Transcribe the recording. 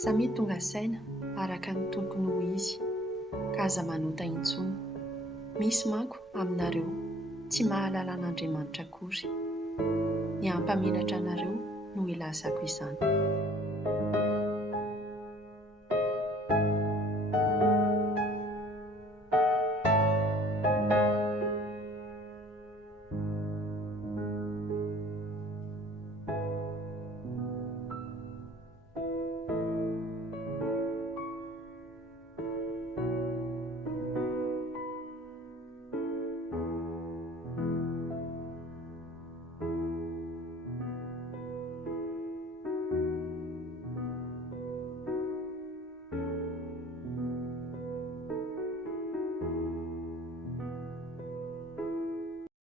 Samy tonga saina araka ny tokony ho izy, ka aza manota intsony. Misy manko aminareo tsy mahalala an'Andriamanitra akory. Ny hampaminatra anareo no ilazako izany.